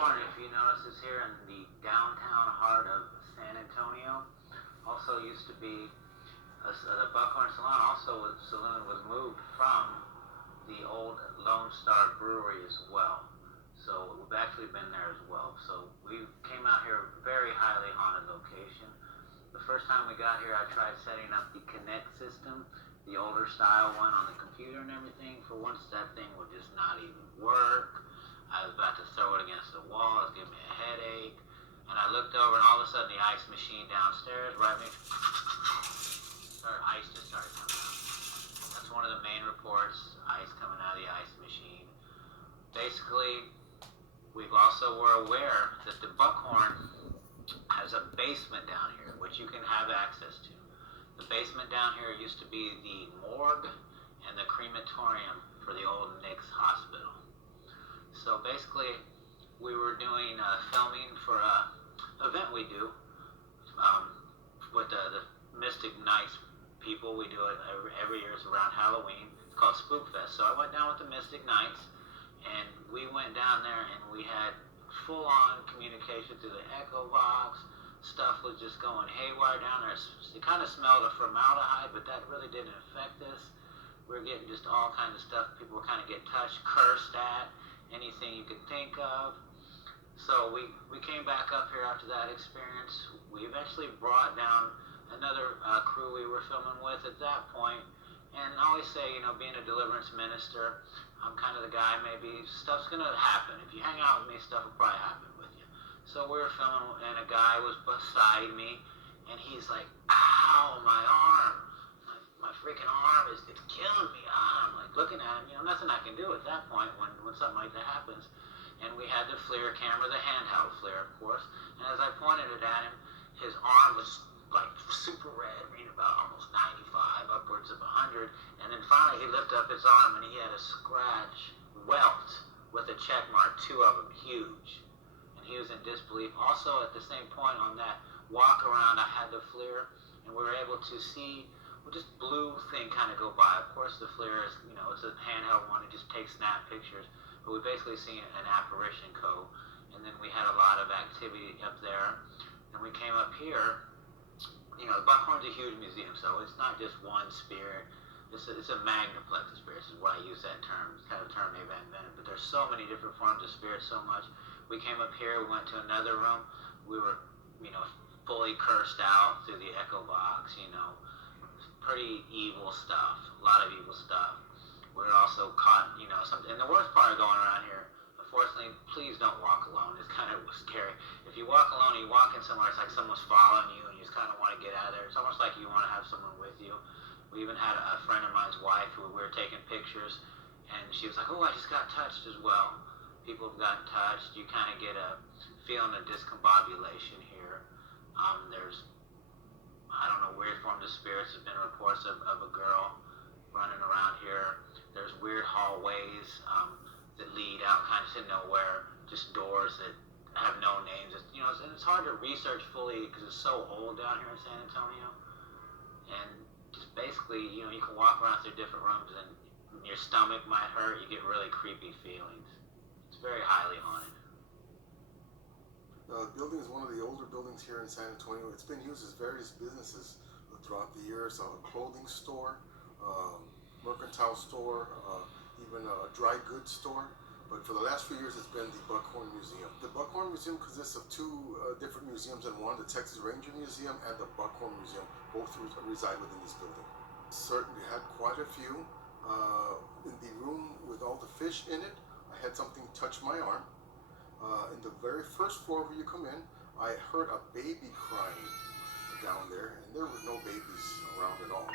Buckhorn, if you notice, is here in the downtown heart of San Antonio. Also used to be the Buckhorn Saloon was moved from the old Lone Star Brewery as well. So we've actually been there as well. So we came out here, very highly haunted location. The first time we got here, I tried setting up the Kinect system, the older style one on the computer and everything. For once, that thing would just not even work. I was about to throw it against the wall. It was giving me a headache. And I looked over, and all of a sudden, the ice machine downstairs, ice just started coming out. That's one of the main reports, ice coming out of the ice machine. Basically, we've also were aware that the Buckhorn has a basement down here, which you can have access to. The basement down here used to be the morgue and the crematorium for the old Nick's Hospital. So basically, we were doing filming for an event we do with the Mystic Nights people. We do it every year. It's around Halloween. It's called Spook Fest. So I went down with the Mystic Nights, and we went down there, and we had full-on communication through the echo box. Stuff was just going haywire down there. It kind of smelled of formaldehyde, but that really didn't affect us. We were getting just all kinds of stuff. People were kind of get touched, cursed at, anything you could think of. So we came back up here after that experience. We eventually brought down another crew we were filming with at that point. And I always say, being a deliverance minister, I'm kind of the guy, maybe stuff's going to happen. If you hang out with me, stuff will probably happen with you. So we were filming, and a guy was beside me, and he's like, ow, my arm. My freaking arm is killing me. I'm like looking at him, nothing I can do at that point when something like that happens. And we had the FLIR camera, the handheld FLIR, of course. And as I pointed it at him, his arm was like super red, reading about almost 95, upwards of 100. And then finally he lifted up his arm, and he had a scratch welt with a check mark, 2 of them, huge. And he was in disbelief. Also, at the same point on that walk around, I had the FLIR, and we were able to see this blue thing kind of go by. Of course, the FLIR is, it's a handheld one. It just takes snap pictures. But we basically seen an apparition code. And then we had a lot of activity up there. And we came up here. Buckhorn's a huge museum, so it's not just one spirit. It's a magniplex of spirits is why I use that term. It's kind of a term maybe I invented. But there's so many different forms of spirits, so much. We came up here. We went to another room. We were, fully cursed out through the echo box, pretty evil stuff, a lot of evil stuff. We were also caught, and the worst part of going around here, unfortunately, please don't walk alone. It's kind of scary. If you walk alone, you walk in somewhere, it's like someone's following you, and you just kind of want to get out of there. It's almost like you want to have someone with you. We even had a friend of mine's wife who we were taking pictures, and she was like, oh, I just got touched as well. People have gotten touched. You kind of get a feeling of discombobulation here. There's, I don't know, weird forms of spirits. There's been reports of a girl running around here. There's weird hallways that lead out kind of to nowhere, just doors that have no names. It's hard to research fully because it's so old down here in San Antonio. And just basically, you can walk around through different rooms and your stomach might hurt. You get really creepy feelings. It's very highly haunted. The building is one of the older buildings here in San Antonio. It's been used as various businesses throughout the years. A clothing store, mercantile store, even a dry goods store. But for the last few years, it's been the Buckhorn Museum. The Buckhorn Museum consists of 2 different museums in one, the Texas Ranger Museum and the Buckhorn Museum. Both reside within this building. Certainly had quite a few. In the room with all the fish in it, I had something touch my arm. In the very first floor where you come in, I heard a baby crying down there, and there were no babies around at all.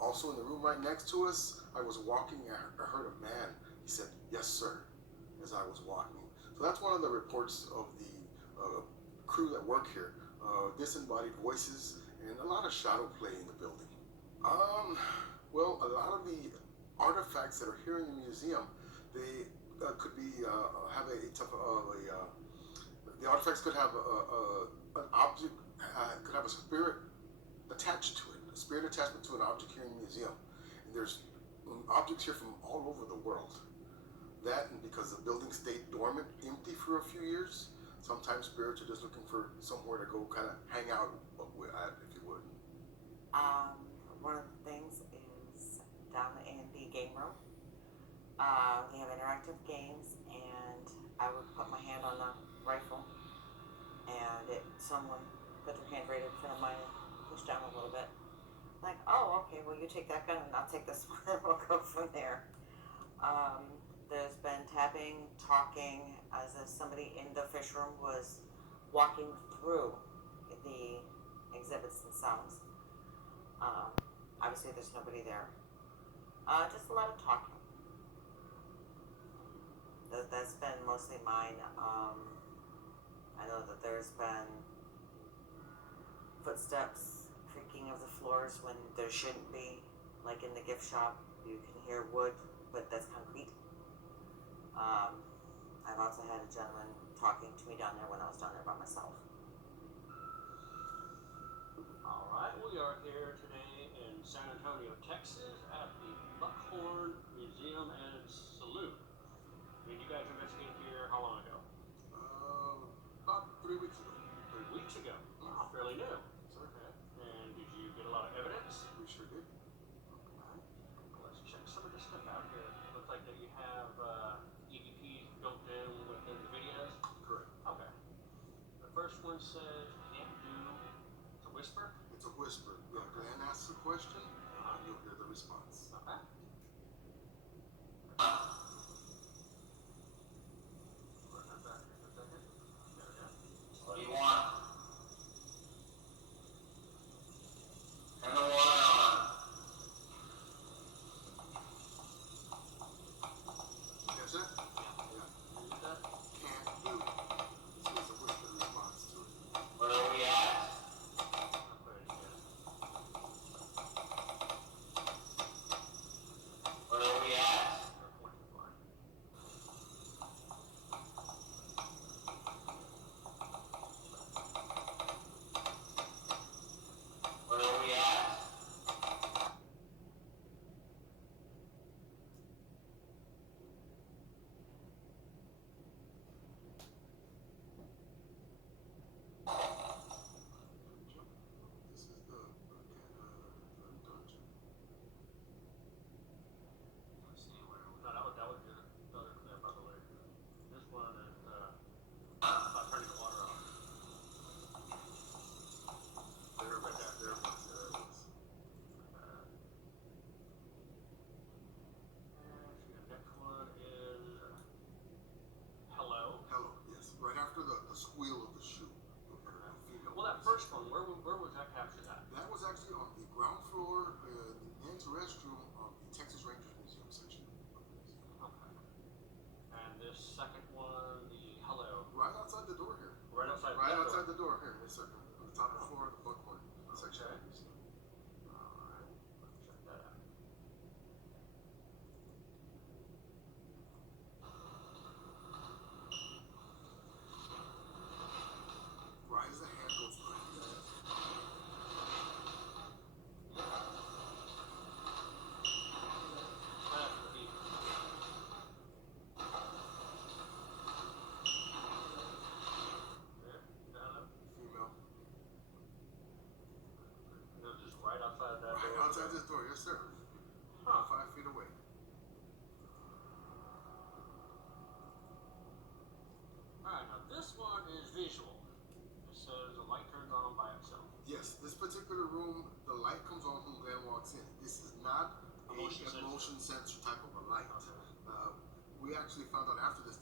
Also in the room right next to us, I was walking and I heard a man. He said, yes, sir, as I was walking. So that's one of the reports of the crew that work here. Disembodied voices and a lot of shadow play in the building. Well, a lot of the artifacts that are here in the museum, they could be the artifacts could have an object, could have a spirit attached to it, a spirit attachment to an object here in the museum. And there's objects here from all over the world. That, and because the building stayed dormant dormant, empty for a few years. Sometimes spirits are just looking for somewhere to go kind of hang out at, if you would. One of the things is down in the game room. They have interactive games, and I would put my hand on the rifle, and someone put their hand right in front of mine and push down a little bit. Like, oh, okay, well, you take that gun and I'll take this one, and we'll go from there. There's been tapping, talking, as if somebody in the fish room was walking through the exhibits themselves. Obviously, there's nobody there. Just a lot of talking. That's been mostly mine. I know that there's been footsteps, creaking of the floors when there shouldn't be. Like in the gift shop, you can hear wood, but that's concrete. I've also had a gentleman talking to me down there when I was down there by myself. All right, we are here today in San Antonio, Texas, at the Buckhorn Museum and Saloon. I mean, you guys investigated here how long ago? About 3 weeks ago. 3 weeks ago. Wow, fairly new. Okay. And did you get a lot of evidence? We sure did. Okay. Let's check some of this stuff out here. Looks like that you have EVPs built in within the videos. Correct. Okay. The first one says can't do. It's a whisper. It's a whisper. Glenn asks a question, and you'll hear the response. Okay. What do you want? Turn the water on. Catch that? Yeah. Can't do. So it's a whisper response to it. Where are we at? Where are we at? Where are we at? This is the dungeon. Let's see where we No, that was good. That was clear, by the way. This one is about turning the water on. There it was. There it was. There it was. The next one is hello. Hello. Yes. Right after the squeal of the shoe. You'll hear a female Well, that voice. first one, where was that captured at? That was actually on the ground floor, the men's restroom of the Texas Rangers Museum section of the museum. Okay. And this second one, the hello, Right outside the door here. right outside. Right that outside door. the door here, yes sir. On the top floor of the Buckhorn section of the museum. All right, let's check that out. Right as the hand goes through. That's the deep. There, the hello. Female. It was just right outside that Right door. outside this door, yes sir. Huh. 5 feet away. Alright, now this one is visual. It says the light turns on by itself. Yes, this particular room, the light comes on when Glenn walks in. This is not A motion sensor. motion sensor type of a light. Okay. We actually found out after this